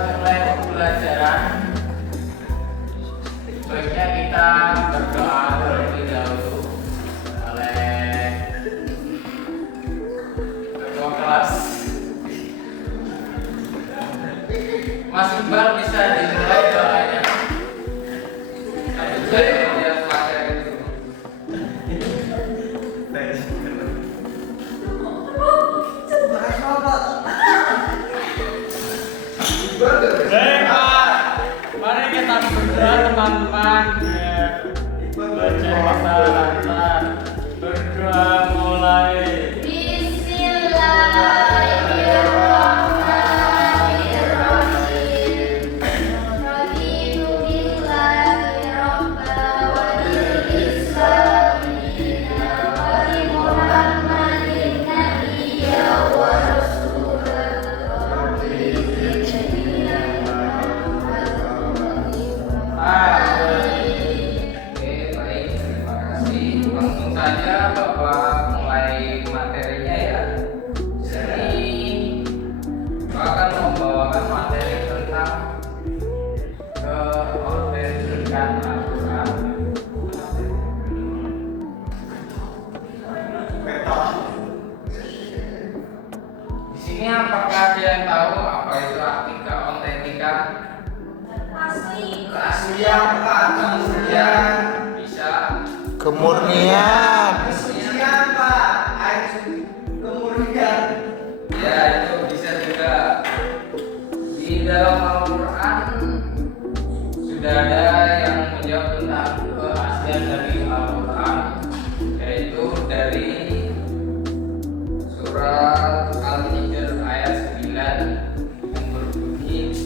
mulai pembelajaran, baiknya kita berdoa terlebih dahulu oleh ketua kelas. Mas Iqbal bisa dimulai doanya. Saya tidak pakai itu. Baik Pak, mari kita berdoa teman-teman. Baca kata lancar, berdoa mulai. Saja Bapak mulai materinya ya. Jadi Bapak akan membawakan materi tentang keautentikan Al-Quran. Di sini apakah ada yang tahu apa itu arti keautentikan? Keaslian, keaslian bisa. Kemurnian. Kesucian Pak, kemurnian. Ya itu bisa juga. Di dalam Al-Quran sudah ada yang menjawab tentang keaslian dari Al-Quran, yaitu dari surat Al-Hijr ayat 9 yang berbunyi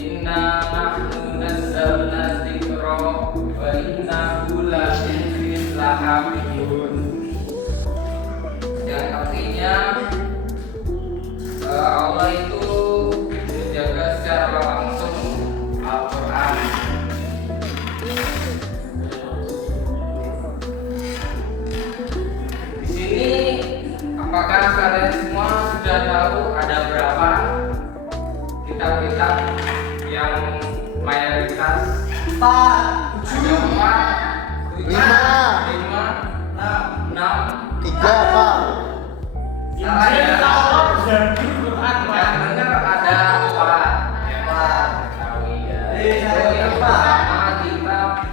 Inna nahnu nazzalna dzikra wa innahu lahafidun, yang artinya Allah itu menjaga secara langsung Al-Quran. Di sini apakah kalian semua sudah tahu ada berapa kitab-kitab yang mayoritas? Pak, Ada 4, 5, 6, 3 Pak. salah ya. Yang benar ada 4. Tahu ya. Itu yang pertama kitab apa?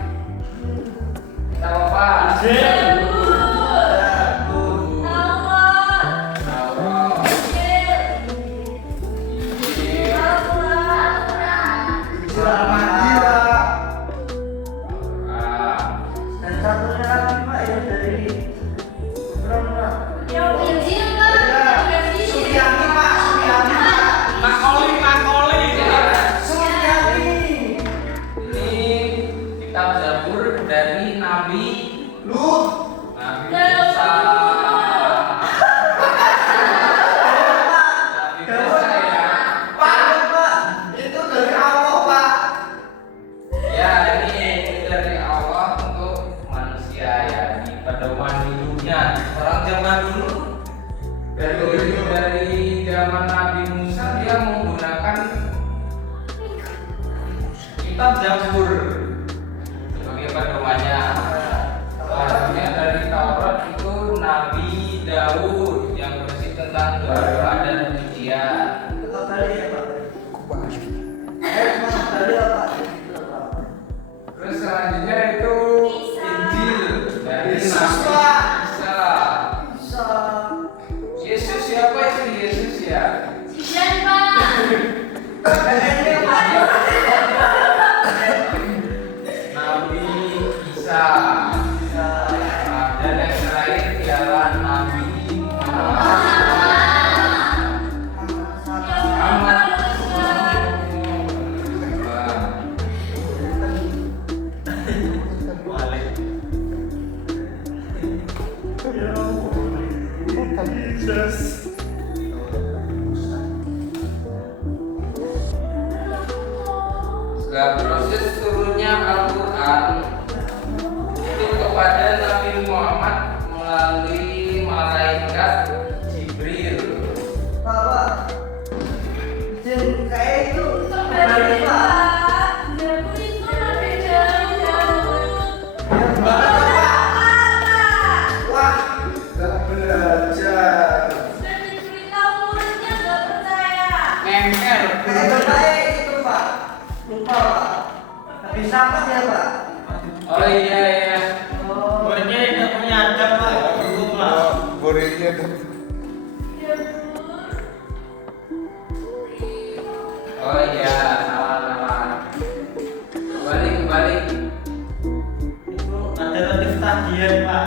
Taurat. Injil. Al-Quran. dan satunya lagi Pak yang dari berapa? Suryani Pak, Suryani Pak. Makoli. Suryani. Ini kitab Zabur dari Nabi Lut. Musa. Nabi Musa ya. Pak, itu dari Allah Pak. Ya ini dari Allah untuk manusia ya, di pedoman hidupnya. Orang zaman dulu dari zaman Nabi Musa dia menggunakan kitab Zabur sebagai pedomannya. Selanjutnya dari Taurat itu Nabi Daud yang berisi tentang doa dan pujian. Apa tadi ya Pak? Mas tadi apa? Terus selanjutnya itu Injil dari Yesus, Nabi Pak. Isa. Bisa. Yesus siapa itu Yesus ya? Ini Pak. Nabi Isa. Dan yang terakhir ialah Nabi Muhammad. Setelah proses turunnya Al-Quran itu kepada Nabi Muhammad melalui malaikat Jibril. Pak. Kayak itu Siapa ya Pak? Oh iya iya. Muridnya tidak punya adab Pak. Dulu Pak. Muridnya Oh iya, salah salah. Kembali. Itu ada relatif tagihan Pak.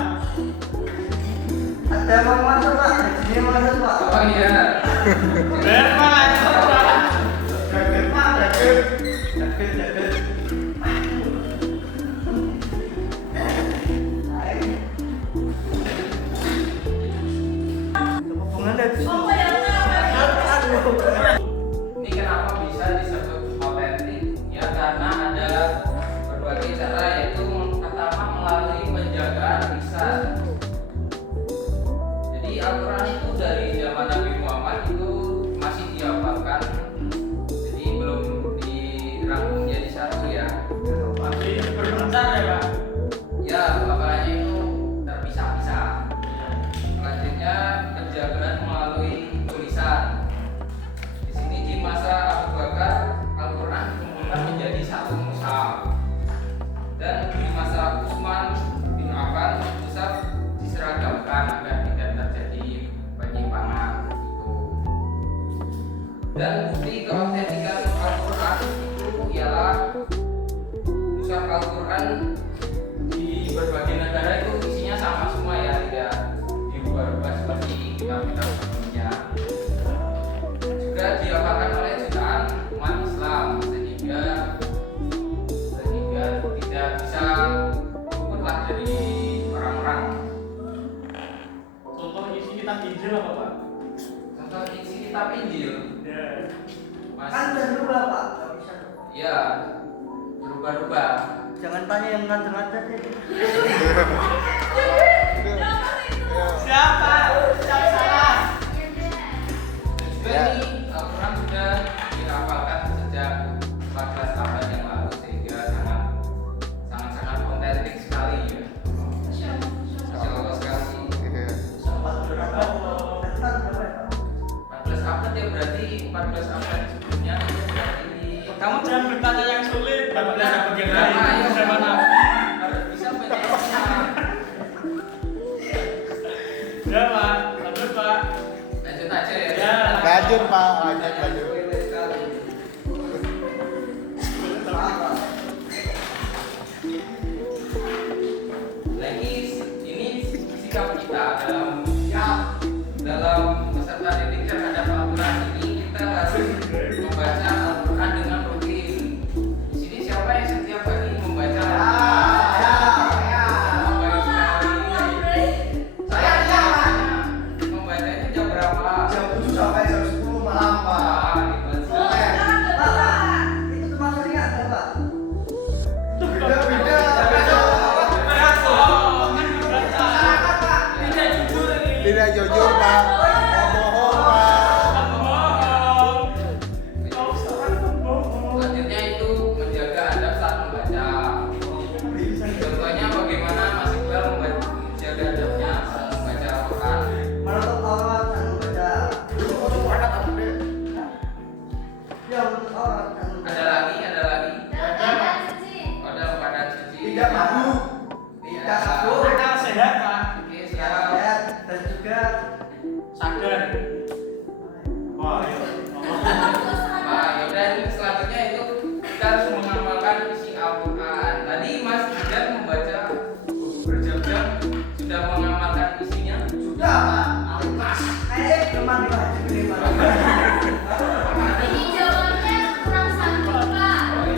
Ada yang mau masuk Pak? Gajinya masuk Pak? Oh iya. Berapa Pak? Jaga Pak, jaga. Hubungan dari Ini kenapa bisa disebut otentik? Ya karena ada berbagai cara, yaitu pertama melalui penjagaan lisan. Jadi Al-Quran itu dari zaman Nabi Muhammad itu masih dihafalkan, jadi belum dirangkum jadi satu ya. Masih berbentar ya Pak. Ya hafalannya itu terpisah-pisah. Selanjutnya penjagaan melalui tulisan. Di sini di masa Abu Bakar Al-Quran dikumpulkan menjadi satu mushaf, dan di masa Utsman bin Affan mushaf diseragamkan agar tidak terjadi penyimpangan itu. Dan bukti keautentikan Al-Quran itu ialah mushaf Al-Quran di berbagai negara itu isinya sama semua ya, tidak diubah-ubah seperti kitab-kitab sebelumnya. Juga dihafalkan oleh jutaan umat Islam sehingga tidak bisa luputlah dari orang-orang. Contoh isi kitab Injil apa Pak? Contoh isi kitab Injil, Ya. kan udah berubah Pak? Gak bisa. ya berubah-ubah. Jangan tanya yang ngajar-ngajar deh. Siapa? Siapa salah? Juga Ya. ini Al-Quran sudah dihafalkan sejak 14 abad yang lalu, sehingga sangat otentik sekali ya. Masya Allah sekali. Iya. Berapa? Dasar berapa ya Pak? 14 abad ya, berarti 14 abad sebelumnya itu berarti Kamu jangan bertanya yang sulit. 14 abad yang lain. Ayo, Zaman apa? harus bisa menjawabnya. Ya Pak. Lanjut Pak. Lanjut aja ya. Ya. Lanjut Pak, lanjut. Boleh sekali. Lagi ini sikap kita dalam peserta didik terhadap Al-Quran ini, kita harus membaca Al-Quran dengan rutin. Di sini siapa yang setiap hari membaca Al-Quran? Baik sekali. Saya membacanya jam berapa? Jam 7 sampai jam 10 malam Pak. Ah, hebat sekali. Pak, itu termasuknya ada Pak? Beda. Tidak jujur Pak. Bohong Pak. Selanjutnya itu menjaga adab saat membaca. Contohnya bagaimana Mas Iqbal menjaga adabnya saat membaca Al-Quran. Menutup aurat dan membaca. Ya, menutup aurat dan membaca. Ada lagi. Ada keadaan suci. Tidak mabuk, tidak mabuk, Akal sehat Pak. Oke, tidak siap. sehat, dan juga Sadar. Wah, ayo. Nah, yaudah ini selanjutnya itu kita harus mengamalkan isi Al-Quran. Tadi Mas Iqbal membaca berjam-jam, sudah mengamalkan isinya. sudah Pak. Alipas. Memang diwajib ini Pak. Ini jawabnya kurang sanggup Pak. Oh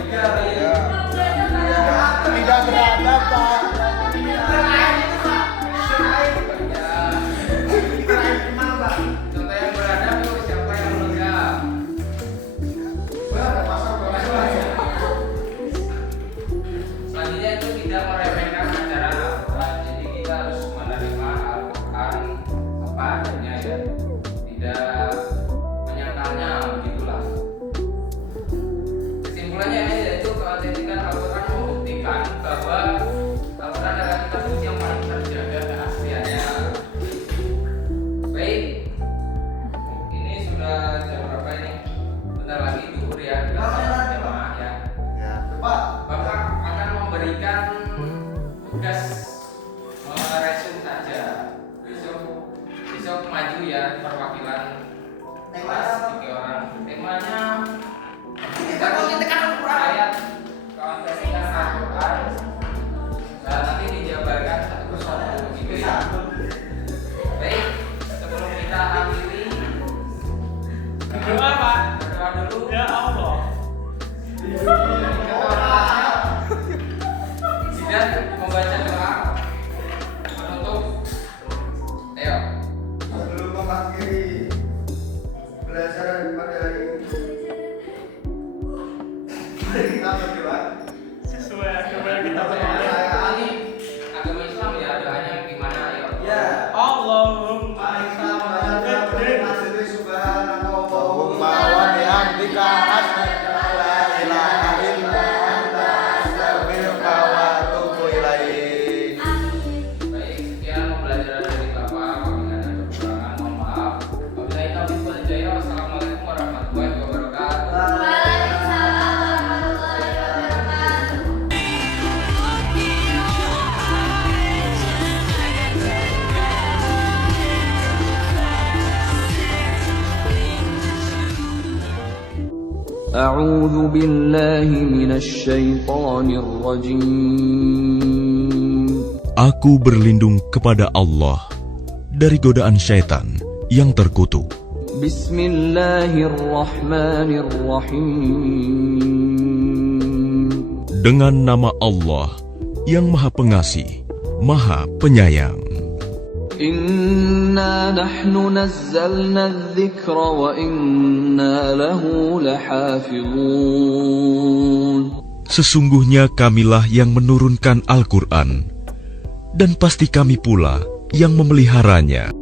Kita berdoa. Sesuai agama yang kita Ini agama Islam ya, doanya gimana ayo? Ya. Allahumma Allahumma wa bihamdika asyhadu an la ilaha illa anta astaghfiruka wa atubu ilaik. Baik, sekian pembelajaran dari Bapak. Apabila ada kekurangan, mohon maaf. Wabillahi taufiq wal hidayah. Wassalamualaikum warahmatullahi wabarakatuh. أعوذ بالله من الشيطان الرجيم. Aku berlindung kepada Allah dari godaan syaitan yang terkutuk. بسم الله الرحمن الرحيم. Dengan nama Allah yang Maha Pengasih, Maha Penyayang. إنا نحن نزلنا الذكر وإنا له لحافظون. Sesungguhnya kamilah yang menurunkan Al-Quran, dan pasti kami pula yang memeliharanya.